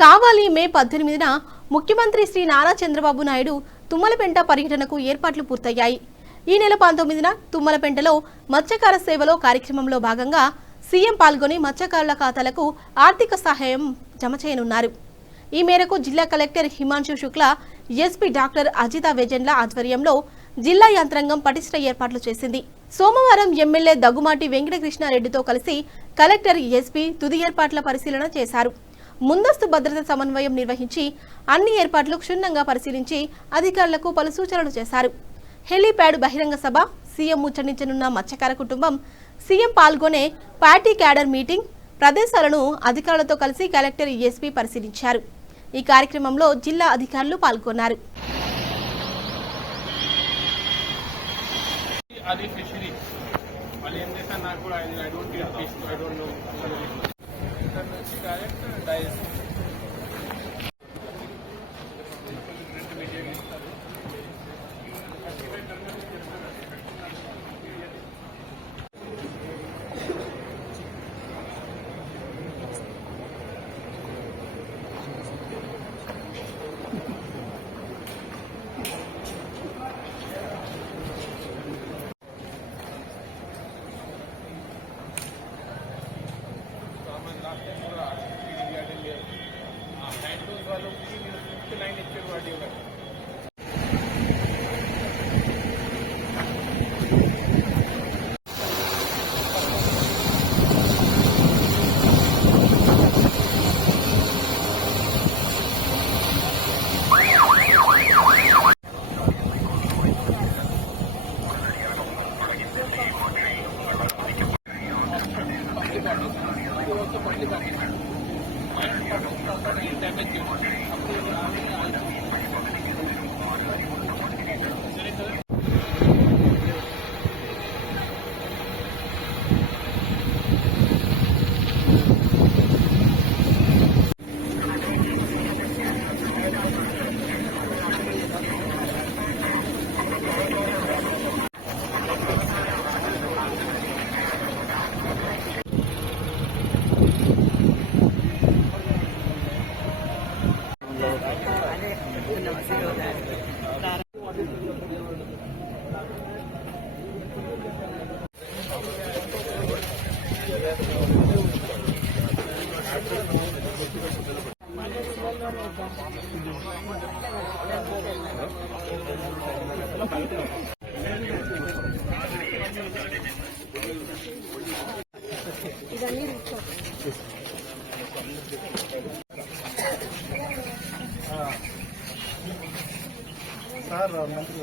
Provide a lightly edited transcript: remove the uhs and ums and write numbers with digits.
కావాలి మే 18న ముఖ్యమంత్రి శ్రీ నారా చంద్రబాబు నాయుడు తుమ్మలపెంట పర్యటనకు ఏర్పాట్లు పూర్తయ్యాయి. ఈ నెల 19న తుమ్మలపెంటలో మత్స్యకార సేవలో కార్యక్రమంలో భాగంగా సీఎం పాల్గొని మత్స్యకారుల ఖాతాలకు ఆర్థిక సహాయం జమ చేయనున్నారు. ఈ మేరకు జిల్లా collector Himanshu Shukla, SP doctor Ajitha Vejendla ఆధ్వర్యంలో జిల్లా యంత్రాంగం పటిష్ట ఏర్పాట్లు చేసింది. సోమవారం ఎమ్మెల్యే దగ్గుమాటి వెంకటకృష్ణారెడ్డితో కలిసి కలెక్టర్, ఎస్పీ తుది ఏర్పాట్ల పరిశీలన చేశారు. ముందస్తు భద్రత సమన్వయం నిర్వహించి అన్ని ఏర్పాట్లు క్షుణ్ణంగా పరిశీలించి అధికారులకు పలు సూచనలు చేశారు. హెలీప్యాడ్ బహిరంగ సభ, సీఎం ముచ్చటించనున్న మత్స్యకార కుటుంబం, సీఎం పాల్గొనే పార్టీ క్యాడర్ మీటింగ్ ప్రదేశాలను అధికారులతో కలిసి కలెక్టర్, ఎస్పీ పరిశీలించారు. ఈ కార్యక్రమంలో జిల్లా అధికారులు పాల్గొన్నారు. సార్ మంత్రి